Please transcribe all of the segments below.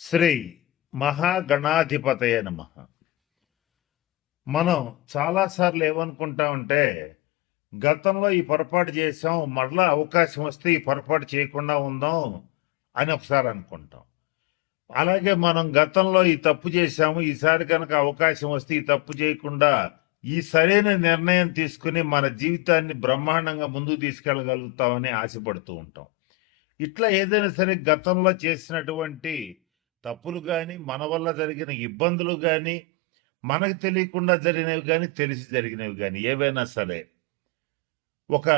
శ్రీ మహాగణాధిపతయ నమః. మనం చాలాసార్లు ఏమనుకుంటామంటే, గతంలో ఈ పొరపాటు చేసాం, మరలా అవకాశం వస్తే ఈ పొరపాటు చేయకుండా ఉందాం అని ఒకసారి అనుకుంటాం. అలాగే మనం గతంలో ఈ తప్పు చేశాము, ఈసారి కనుక అవకాశం వస్తే ఈ తప్పు చేయకుండా ఈ సరైన నిర్ణయం తీసుకుని మన జీవితాన్ని బ్రహ్మాండంగా ముందుకు తీసుకెళ్ళగలుగుతామని ఆశపడుతూ ఉంటాం. ఇట్లా ఏదైనా సరే గతంలో చేసినటువంటి తప్పులు కానీ, మన వల్ల జరిగిన ఇబ్బందులు కానీ, మనకు తెలియకుండా జరిగినవి కానీ, తెలిసి జరిగినవి కానీ ఏవైనా సరే ఒక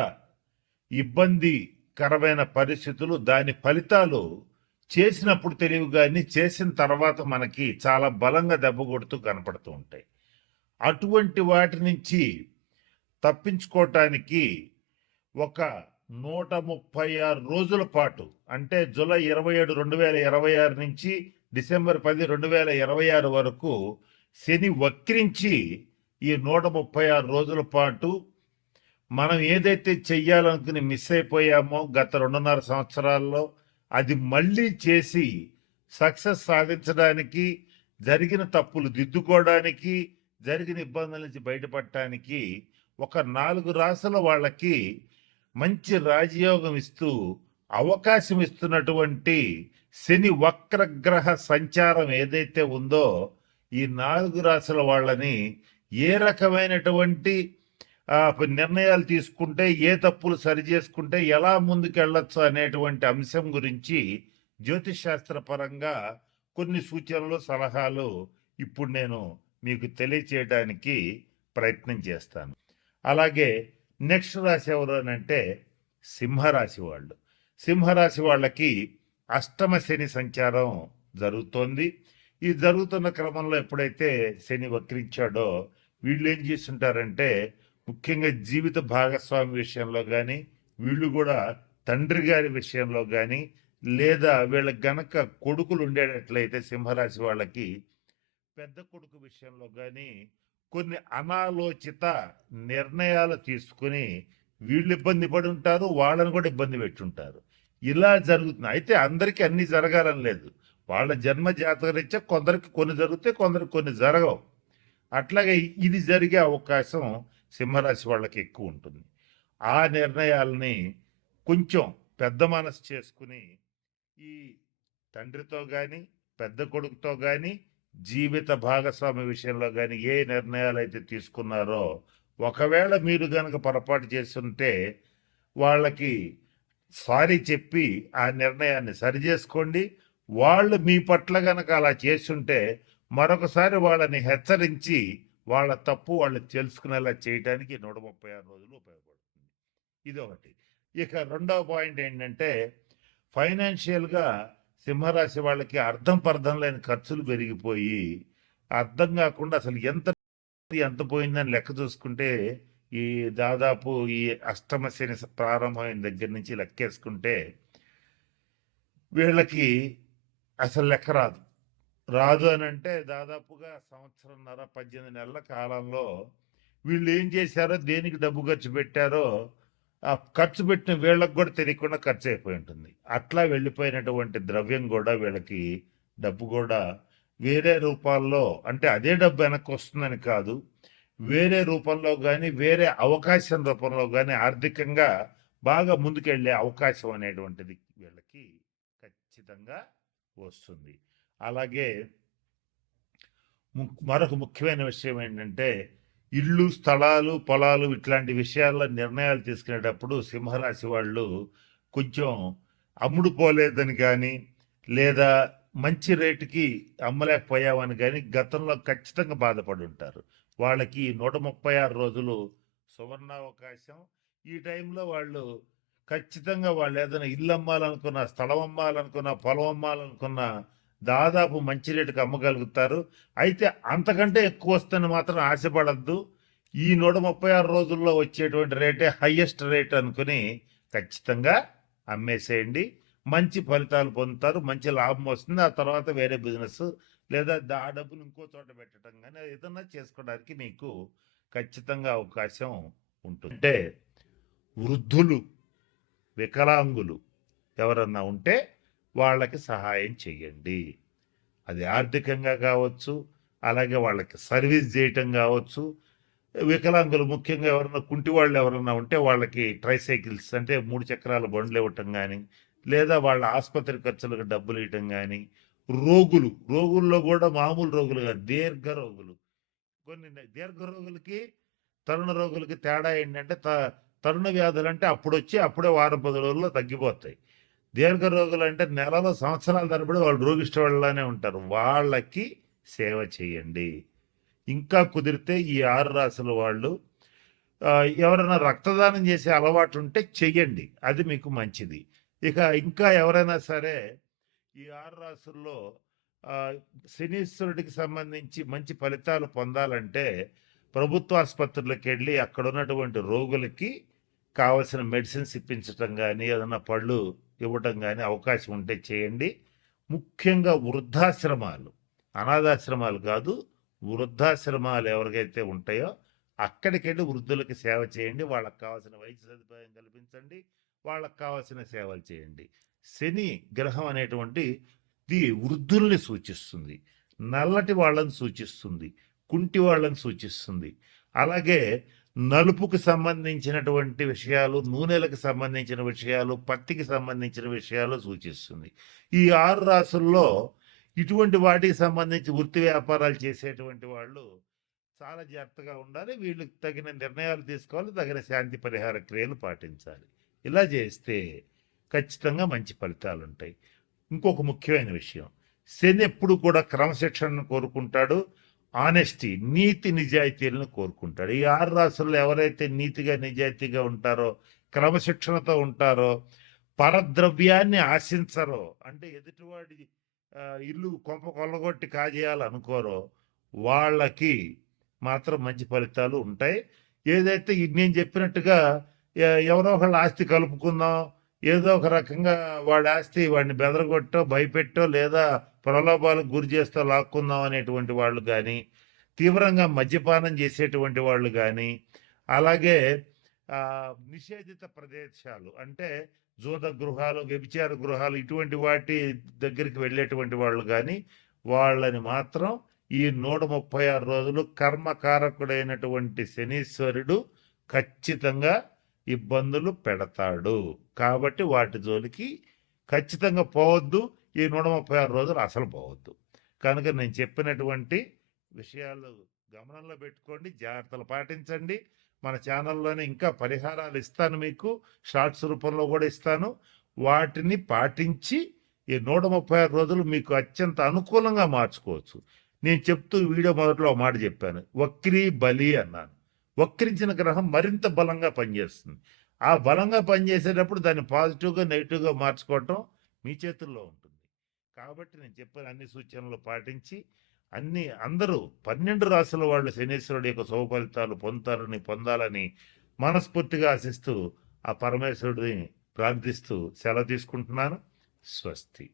ఇబ్బందికరమైన పరిస్థితులు, దాని ఫలితాలు చేసినప్పుడు తెలివి కానీ, చేసిన తర్వాత మనకి చాలా బలంగా దెబ్బ కొడుతూ కనపడుతూ ఉంటాయి. అటువంటి వాటి నుంచి తప్పించుకోవటానికి ఒక 136 రోజుల పాటు, అంటే జూలై 27 2026 నుంచి డిసెంబర్ 10 2026 వరకు శని వక్రించి ఈ 136 రోజుల పాటు మనం ఏదైతే చెయ్యాలనుకుని మిస్ అయిపోయామో గత 2.5 సంవత్సరాల్లో, అది మళ్ళీ చేసి సక్సెస్ సాధించడానికి, జరిగిన తప్పులు దిద్దుకోవడానికి, జరిగిన ఇబ్బందుల నుంచి బయటపడటానికి ఒక 4 రాసుల వాళ్ళకి మంచి రాజయోగం ఇస్తూ అవకాశం ఇస్తున్నటువంటి శని వక్రగ్రహ సంచారం ఏదైతే ఉందో, ఈ 4 రాసుల వాళ్ళని ఏ రకమైనటువంటి నిర్ణయాలు తీసుకుంటే, ఏ తప్పులు సరి చేసుకుంటే ఎలా ముందుకెళ్ళొచ్చు అనేటువంటి అంశం గురించి జ్యోతిష్ శాస్త్ర పరంగా కొన్ని సూచనలు, సలహాలు ఇప్పుడు నేను మీకు తెలియచేయడానికి ప్రయత్నం చేస్తాను. అలాగే నెక్స్ట్ రాశి ఎవరు అని అంటే సింహరాశి వాళ్ళు. సింహరాశి వాళ్ళకి అష్టమ శని సంచారం జరుగుతోంది. ఈ జరుగుతున్న క్రమంలో ఎప్పుడైతే శని వక్రించాడో, వీళ్ళు ఏం చేస్తుంటారంటే, ముఖ్యంగా జీవిత భాగస్వామి విషయంలో కానీ, వీళ్ళు కూడా తండ్రి గారి విషయంలో కానీ, లేదా వీళ్ళకి గనక కొడుకులు ఉండేటట్లయితే సింహరాశి వాళ్ళకి పెద్ద కొడుకు విషయంలో కానీ కొన్ని అనాలోచిత నిర్ణయాలు తీసుకుని వీళ్ళు ఇబ్బంది పడి ఉంటారు, వాళ్ళని కూడా ఇబ్బంది పెట్టుంటారు. ఇలా జరుగుతుంది. అయితే అందరికీ అన్ని జరగాలని లేదు. వాళ్ళ జన్మ జాతకరీత్యా కొందరికి కొన్ని జరుగుతాయి, కొందరికి కొన్ని జరగవు. అట్లాగే ఇది జరిగే అవకాశం సింహరాశి వాళ్ళకి ఎక్కువ ఉంటుంది. ఆ నిర్ణయాలని కొంచెం పెద్ద మనసు చేసుకుని ఈ తండ్రితో కానీ, పెద్ద కొడుకుతో కానీ, జీవిత భాగస్వామి విషయంలో కానీ ఏ నిర్ణయాలు అయితే తీసుకున్నారో, ఒకవేళ మీరు గనక పొరపాటు చేస్తుంటే వాళ్ళకి సారీ చెప్పి ఆ నిర్ణయాన్ని సరి చేసుకోండి. వాళ్ళు మీ పట్ల గనక అలా చేస్తుంటే మరొకసారి వాళ్ళని హెచ్చరించి వాళ్ళ తప్పు వాళ్ళు తెలుసుకునేలా చేయడానికి 136 రోజులు ఉపయోగపడుతుంది. ఇదొకటి. ఇక రెండవ పాయింట్ ఏంటంటే, ఫైనాన్షియల్గా సింహరాశి వాళ్ళకి అర్థం పర్థం లేని ఖర్చులు పెరిగిపోయి, అర్థం కాకుండా అసలు ఎంత పోయిందని లెక్క చూసుకుంటే, ఈ దాదాపు ఈ అష్టమ శని ప్రారంభమైన దగ్గర నుంచి లెక్కేసుకుంటే వీళ్ళకి అసలు లెక్క రాదు. రాదు అని అంటే దాదాపుగా సంవత్సరంన్నర 18 నెలల కాలంలో వీళ్ళు ఏం చేశారో, దేనికి డబ్బు ఖర్చు పెట్టారో, ఆ ఖర్చు పెట్టిన వీళ్ళకి కూడా తెలియకుండా ఖర్చు అయిపోయి ఉంటుంది. అట్లా వెళ్ళిపోయినటువంటి ద్రవ్యం కూడా వీళ్ళకి, డబ్బు కూడా వేరే రూపాల్లో, అంటే అదే డబ్బు వెనక్కి వస్తుందని కాదు, వేరే రూపంలో కానీ, వేరే అవకాశం రూపంలో కానీ ఆర్థికంగా బాగా ముందుకెళ్ళే అవకాశం అనేటువంటిది వీళ్ళకి ఖచ్చితంగా వస్తుంది. అలాగే మరొక ముఖ్యమైన విషయం ఏంటంటే, ఇళ్ళు, స్థలాలు, పొలాలు ఇట్లాంటి విషయాల్లో నిర్ణయాలు తీసుకునేటప్పుడు సింహరాశి వాళ్ళు కొంచెం అమ్ముడు పోలేదని కానీ, లేదా మంచి రేటుకి అమ్మలేకపోయామని కానీ గతంలో ఖచ్చితంగా బాధపడి ఉంటారు. వాళ్ళకి 136 రోజులు సువర్ణావకాశం. ఈ టైంలో వాళ్ళు ఖచ్చితంగా వాళ్ళు ఏదైనా ఇల్లు అమ్మాలనుకున్నా, స్థలం అమ్మాలనుకున్నా, పొలం అమ్మాలనుకున్నా దాదాపు మంచి రేటుకి అమ్మగలుగుతారు. అయితే అంతకంటే ఎక్కువ వస్తుందని మాత్రం ఆశపడద్దు. ఈ 136 రోజుల్లో వచ్చేటువంటి రేటే హయ్యెస్ట్ రేట్ అనుకుని ఖచ్చితంగా అమ్మేసేయండి. మంచి ఫలితాలు పొందుతారు, మంచి లాభం వస్తుంది. ఆ తర్వాత వేరే బిజినెస్ లేదా ఆ డబ్బును ఇంకో చోట పెట్టడం కానీ ఏదన్నా చేసుకోవడానికి మీకు ఖచ్చితంగా అవకాశం ఉంటుంది. అంటే వృద్ధులు, వికలాంగులు ఎవరన్నా ఉంటే వాళ్ళకి సహాయం చెయ్యండి. అది ఆర్థికంగా కావచ్చు, అలాగే వాళ్ళకి సర్వీస్ చేయటం కావచ్చు. వికలాంగులు ముఖ్యంగా ఎవరన్నా కుంటి వాళ్ళు ఎవరన్నా ఉంటే వాళ్ళకి ట్రైసైకిల్స్ అంటే 3 చక్రాల బండ్లు ఇవ్వటం కానీ, లేదా వాళ్ళ ఆసుపత్రి ఖర్చులకు డబ్బులు ఇవ్వటం కానీ, రోగుల్లో కూడా మామూలు రోగులు కాదు, దీర్ఘ రోగులు. కొన్ని దీర్ఘ రోగులకి, తరుణ రోగులకి తేడా ఏంటంటే తరుణ వ్యాధులు అంటే అప్పుడొచ్చి అప్పుడే వారం 10 రోజుల్లో తగ్గిపోతాయి. దీర్ఘ రోగులు అంటే నెలలో సంవత్సరాల తరబడి వాళ్ళు రోగిష్టి వాళ్ళలానే ఉంటారు. వాళ్ళకి సేవ చేయండి. ఇంకా కుదిరితే ఈ 6 రాసుల వాళ్ళు ఎవరైనా రక్తదానం చేసే అలవాటు ఉంటే చెయ్యండి, అది మీకు మంచిది. ఇక ఇంకా ఎవరైనా సరే ఈ 6 రాసుల్లో శనీశ్వరుడికి సంబంధించి మంచి ఫలితాలు పొందాలంటే ప్రభుత్వ ఆసుపత్రులకు వెళ్ళి అక్కడ ఉన్నటువంటి రోగులకి కావలసిన మెడిసిన్స్ ఇప్పించటం కానీ, ఏదైనా పళ్ళు ఇవ్వటం కానీ అవకాశం ఉంటే చేయండి. ముఖ్యంగా వృద్ధాశ్రమాలు, అనాథాశ్రమాలు కాదు, వృద్ధాశ్రమాలు ఎవరికైతే ఉంటాయో అక్కడికి వెళ్ళి వృద్ధులకి సేవ చేయండి. వాళ్ళకి కావాల్సిన వైద్య సదుపాయం కల్పించండి, వాళ్ళకి కావాల్సిన సేవలు చేయండి. శని గ్రహం అనేటువంటి వృద్ధుల్ని సూచిస్తుంది, నల్లటి వాళ్ళని సూచిస్తుంది, కుంటి వాళ్ళని సూచిస్తుంది. అలాగే నలుపుకు సంబంధించినటువంటి విషయాలు, నూనెలకు సంబంధించిన విషయాలు, పత్తికి సంబంధించిన విషయాలు సూచిస్తుంది. ఈ 6 రాసుల్లో ఇటువంటి వాటికి సంబంధించి వృత్తి వ్యాపారాలు చేసేటువంటి వాళ్ళు చాలా జాగ్రత్తగా ఉండాలి. వీళ్ళకి తగిన నిర్ణయాలు తీసుకోవాలి, తగిన శాంతి పరిహార క్రియలు పాటించాలి. ఇలా చేస్తే ఖచ్చితంగా మంచి ఫలితాలు ఉంటాయి. ఇంకొక ముఖ్యమైన విషయం, శని ఎప్పుడు కూడా క్రమశిక్షణను కోరుకుంటాడు, ఆనెస్టీ, నీతి నిజాయితీలను కోరుకుంటాడు. ఈ 6 రాసుల్లో ఎవరైతే నీతిగా నిజాయితీగా ఉంటారో, క్రమశిక్షణతో ఉంటారో, పరద్రవ్యాన్ని ఆశించరో, అంటే ఎదుటివాడి ఇల్లు కొంప కొల్లగొట్టి కాజేయాలనుకోరో, వాళ్ళకి మాత్రం మంచి ఫలితాలు ఉంటాయి. ఏదైతే నేను చెప్పినట్టుగా ఎవరో ఒకళ్ళ ఆస్తి కలుపుకుందాం, ఏదో ఒక రకంగా వాడి ఆస్తి వాడిని బెదరగొట్టో, భయపెట్టో, లేదా ప్రలోభాలకు గురి చేస్తూ లాక్కుందాం అనేటువంటి వాళ్ళు కానీ, తీవ్రంగా మద్యపానం చేసేటువంటి వాళ్ళు కానీ, అలాగే నిషేధిత ప్రదేశాలు అంటే జూద గృహాలు, వ్యభిచార గృహాలు, ఇటువంటి వాటి దగ్గరికి వెళ్ళేటువంటి వాళ్ళు కానీ, వాళ్ళని మాత్రం ఈ 136 రోజులు కర్మకారకుడైనటువంటి శనీశ్వరుడు ఖచ్చితంగా ఇబ్బందులు పెడతాడు. కాబట్టి వాటి జోలికి ఖచ్చితంగా పోవద్దు. ఈ 136 రోజులు అసలు పోవద్దు. కనుక నేను చెప్పినటువంటి విషయాలు గమనంలో పెట్టుకోండి, జాగ్రత్తలు పాటించండి. మన ఛానల్లోనే ఇంకా పరిహారాలు ఇస్తాను, మీకు షార్ట్స్ రూపంలో కూడా ఇస్తాను. వాటిని పాటించి ఈ 136 రోజులు మీకు అత్యంత అనుకూలంగా మార్చుకోవచ్చు. నేను చెప్తూ వీడియో మొదట్లో మాట చెప్పాను, వక్రీ బలి అన్నాను. వక్రించిన గ్రహం మరింత బలంగా పనిచేస్తుంది. ఆ బలంగా పనిచేసేటప్పుడు దాన్ని పాజిటివ్గా నెగిటివ్గా మార్చుకోవటం మీ చేతుల్లో ఉంటుంది. కాబట్టి నేను చెప్పిన అన్ని సూచనలు పాటించి అందరూ 12 రాసుల వాళ్ళు శనీశ్వరుడు యొక్క శుభ ఫలితాలు పొందాలని మనస్ఫూర్తిగా ఆశిస్తూ ఆ పరమేశ్వరుడిని ప్రార్థిస్తూ సెలవు తీసుకుంటున్నాను. స్వస్తి.